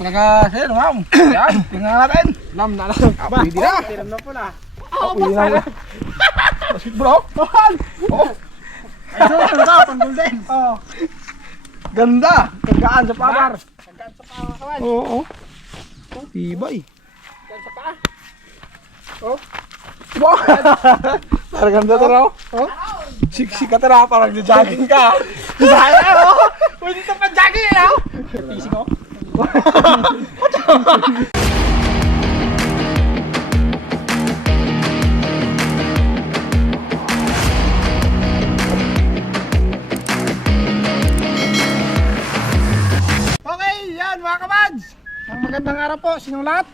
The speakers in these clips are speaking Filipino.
talaga sir, ma'am. Yan, tingnan natin. Nam na lang. Pwede na. Tiram na pula. Pwede na. Basit bro. Mahal. Oh. Ay, so, ganda, pang golden. Oh. Ganda. Tagaan sa pamar. Tagaan sa paa, kawan. Oo. Tibay. Tagaan sa paa. Oh. Wow. Parang ganda tara. Oh. Siksi ka tara, parang jogging ka. Saya, oh. Pwede ito pa jogging, eh, oh. Pising, oh. Okay, yan mga kabads. Ang magandang araw po sa inyong lahat.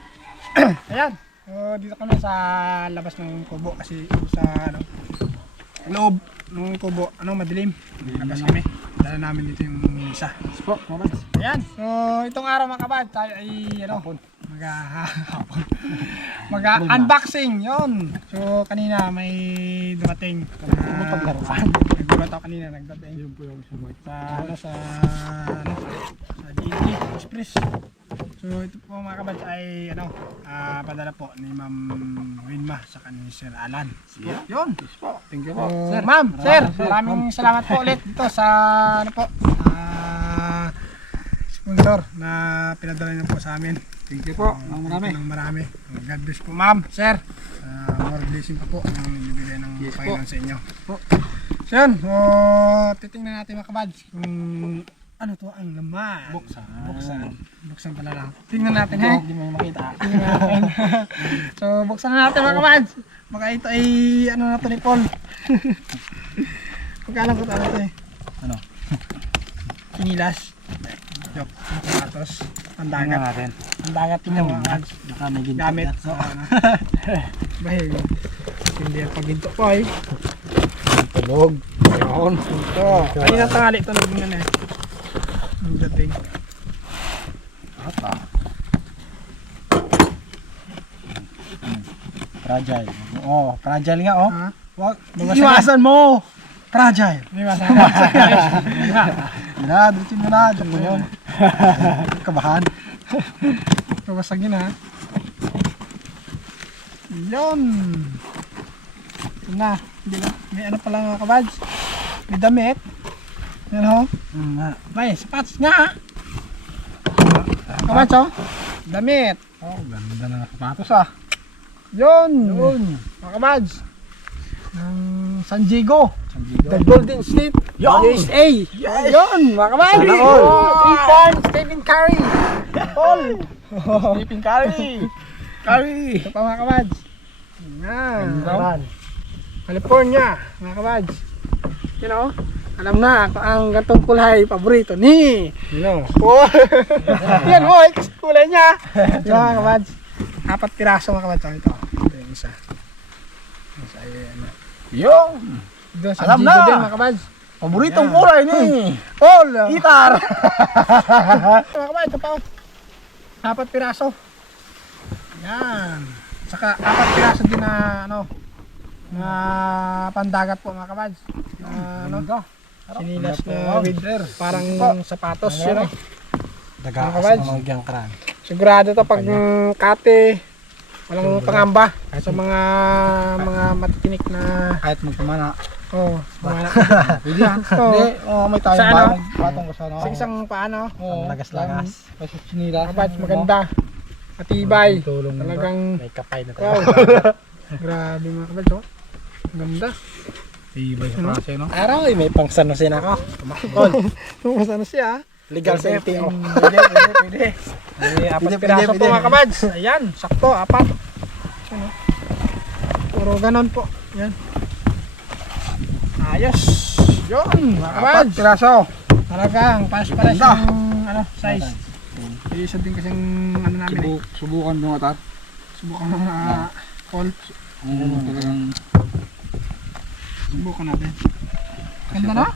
Ayan, dito kami sa labas ng kubo kasi sa loob ng kubo, madilim. Labas kami. Dala namin dito yung isa. Po, kabads. Ayan, so itong araw mga kabads, tayo ay mag-unboxing yon. So kanina may dumating. Nagulat ako kanina, nagdating. Yun po yung sumay. Sa GT Express. So ito po mga kabads ay padala po ni Ma'am Winma sa kanina Sir Alan. Yun. Thank you po. Sir, Ma'am, Sir, maraming salamat po ulit dito sa sponsor na pinadala niyo po sa amin. Thank you po. Marami. God bless po, Ma'am, Sir. More blessing pa po ang ibibigay ng Panginoon sa inyo. So yun, titingnan natin mga kabads kung ano to ang laman. Buksan pala lang. Tingnan natin, ha? Hindi mo makita. Tingnan natin. So buksan na natin mga kabads. Baka ito ay na to ni Paul. Pagkalam ko ito eh. Ano? Kinilas. Joke. Sapatos. Ang Tingnan dagat. natin. Ang dagat tingnan mga kabads. Baka may ginto. Gamit. Bahil. Hindi ang paginto po ay. Tulog. Yun. Ito. Kanina tangali ito naging ano eh. Ang dating. Ata. Fragile. Oh, fragile nga oh. Ha? Wag iwasan mo. Fragile. May masama. Diretso mo na, diyan mo yun. Kabahan. Pabasagin ha. Yun. Ito na. May ano pala mga kabads. May damit. Yan ho. May sapatos nga ha. Kabads oh. Damit. Oh, ganda na sapatos ah. Yun. Mga kabads. Ng San Diego. The Golden State. USA. Yun. Mga kabads. Sana all. 3 points. Stephen Curry. Paul. Stephen Curry. Ito pa mga kabads. Yan. California, mga kabads. You know, alam na kung ang gantong kulay paborito ni Paul. Yan mo, kulay niya. Yan mga kabads. 4 piraso mga kabads. Ito yung isa. Isa yan. Yung. Doon sa Alam Digo na. din mga kabads. Paboritong kulay ni Paul. Itar. Mga kabads, ito pa. 4 piraso. Yan. Saka 4 piraso din na na pandagat po mga kabads. Sinilas na with parang sapatos yun eh. Dagaas ng magyang kran. Sigurado to pag kate, walang pangamba sa mga matitinik na Kahit magpamana. mga Pwede yan. Hindi, may Sa tayong ano? batong kasano. sa isang paano. Lagas-lagas. Kasi sinila. Kabads, maganda. Matibay. Tulong Talagang may kapay na wow. Grabe mga kabads oh. Ganda. Tibay sa klase, no? Araw may pang San Jose na ako. Tumas ano siya? Legal sa LTO. Pwede. May 4 piraso po mga kabads. Ayan, sakto, 4. Ano? Puro ganon po. Yan. Ayos. Yun, mga kabads. 4 piraso. Talagang pares-pares yung size. Isa din kasing namin eh. Subukan mo nga Subukan mo na call. talagang Subukan natin. Ganda na?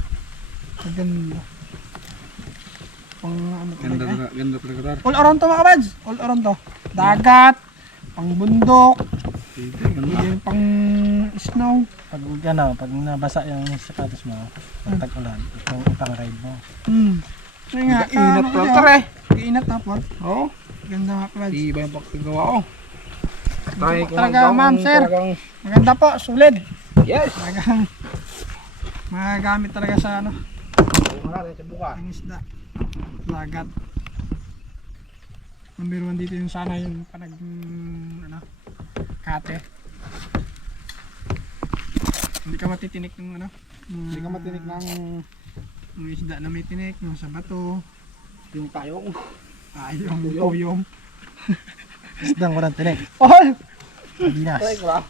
Ganda. Pang ganda talaga. All around to mga kabads. All around to. Dagat, pang bundok, yung pang snow. Pag nabasa yung sapatos mo, pag tag-ulan, itong ipang ride mo. Ay nga, Inat ano pala yun? ito eh. Inat na po. Oo. Ganda mga kabads. Iba yung pagkagawa ko. Try ko Talaga, hanggang ma'am, sir. talagang- Maganda po, sulit. Yes! Talagang magagamit talaga sa ano, Wala rin sa buka. ang isda. Lagat. Number 1 dito yung sana yung panag ano, kate. Hindi ka matitinik ng ano, Hindi ka matinik ng ng isda na may tinik, yung sa bato, yung tayo. yung tuyong. Isdang ko ng tinik. Oh! Pinas. Try ko lang.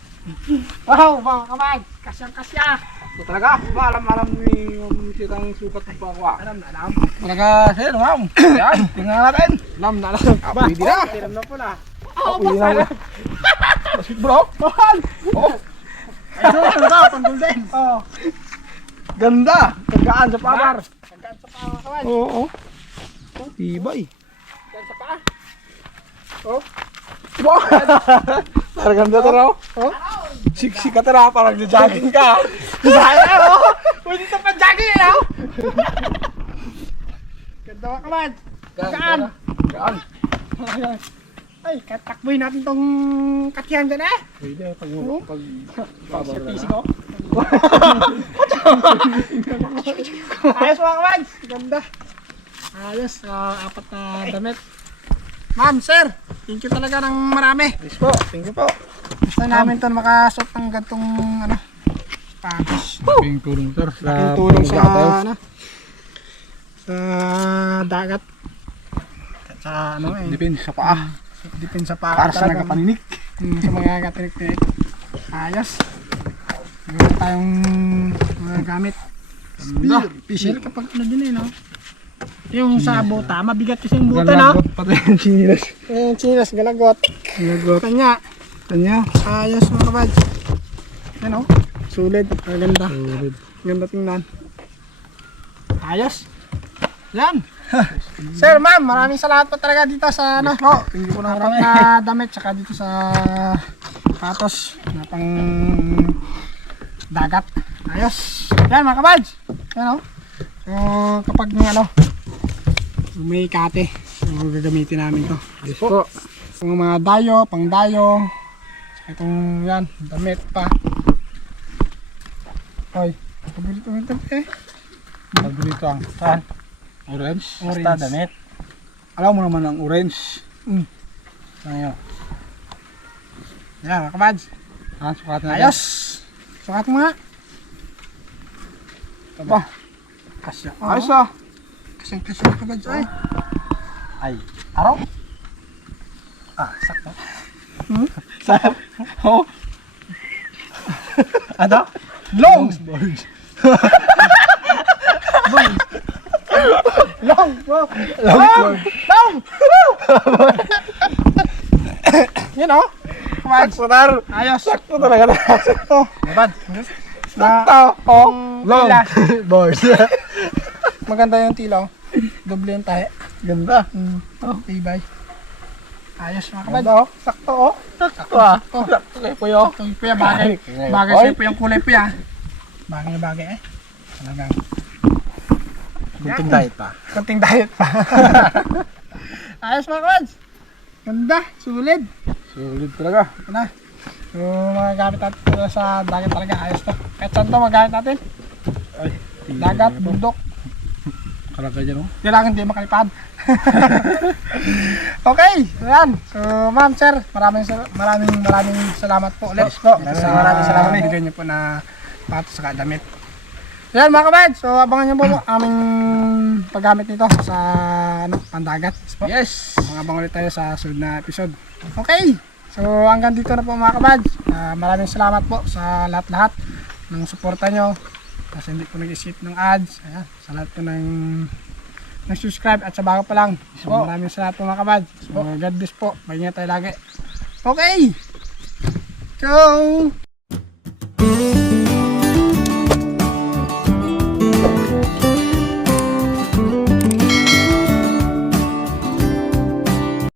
Wow, mga kamag! Kasyang-kasya! So talaga, alam ni yung sitang sukat ng pagwa. Alam na alam. Talaga, sir, ma'am. Yan, tingnan natin. Alam na alam. Ba, Pwede na. alam na pula. Pwede na. Basit bro. Oh, Ay, so, ba, pang-golden. Oh. ganda. Kagaan sa pabar. Hanggang sa paa, mga kamag. Oo. Tibay. Hanggang sa paa. Wow! Parang ganda to raw. Oh. Siksik ka to raw, parang jogging ka. Saya, oh! Pwede ito pa jogging, eh, oh! Ganda mga kamag. Gaan. Gaan. Ay, katakboy natin tong katiyan dyan, eh. Pwede, pag Sa pising, oh. Ayos mga kamag. Ganda. Ayos, apat na damit. Ma'am, sir, thank you talaga ng marami. Yes po, thank you po. Gusto namin ito makasot ng gantong ano, package. Ping tulong sir. Laking tulong sa ano, sa dagat. At sa ano eh, Depende sa paa. dipin sa paa. Para sa talagang- nagapaninik. Sa mga katinik-tinik. Ayos. Meron tayong mga gamit. Ganda. Spear kapag ano din eh, no? Yung sa buta, mabigat kasi yung buta, no? Pati yung chinilas. Yung chinas, galagot. Galagot. Kanya. Kanya. Ayos mga kabads. Yan o. Sulit. Ganda. Ganda tingnan. Ayos. Yan. Sir, ma'am, maraming salamat po talaga dito sa ano. Thank you po na Apat marami. na damit saka dito sa patos na pang dagat. Ayos. Yan mga kabads. Yan o. So kapag ano, may kate, so gagamitin namin to. Yes po. Yung mga dayo, pang dayo. Itong yan, damit pa. Hoy, paborito mo ito eh. Paborito ang saan? Orange. Orange. Basta damit. Alam mo naman ang orange. Ano Yan mga kabads. Sukat na. Ayos. Sukat mo nga. Ba, Kasya. ayos ah. Kasya mga kabads ay. Ay, araw? Ah, sakto. Oh. Ano? Long! Long! Long! Long! Yan o. Kabads. Sonar. Ayos. Sakto talaga na. Sakto. Kabad. Sakto. Oh. Long. Tila. Board. Maganda yung tila. Doble yung tahe. Ganda. Oh, tibay. Ayos mga kabad. Ganda oh. Sakto oh. Sakto ah. Oh. Sakto kay Puyo. Yung puya bagay. Bagay Oy. sa'yo po yung kulay puya. Bagay na bagay eh. Talagang Kunting diet pa. konting diet pa. Ayos mga kabads. Ganda. Sulit. Solid talaga. Ito na. So mga gamit natin dito sa dagat talaga. Ayos to. Kahit saan to magamit natin. Ay. Dagat, bundok. Kalaga dyan oh. Kailangan di makalipad. Okay, ayan. So, ma'am, sir, maraming salamat po ulit. Maraming salamat na bigyan niyo po na patos sa damit. Ayan mga kabad, so abangan niyo po aming paggamit nito sa ano, pandagat. Yes. Abang ulit tayo sa sunod na episode. Okay, so hanggang dito na po mga kabad. Maraming salamat po sa lahat-lahat ng suporta nyo. Kasi hindi po nag-isip ng ads. Ayan, sa lahat po ng nag-subscribe at sa bago pa lang. So, maraming salamat po mga kabad. So, God bless po. Mag-ingat tayo lagi. Okay! Ciao!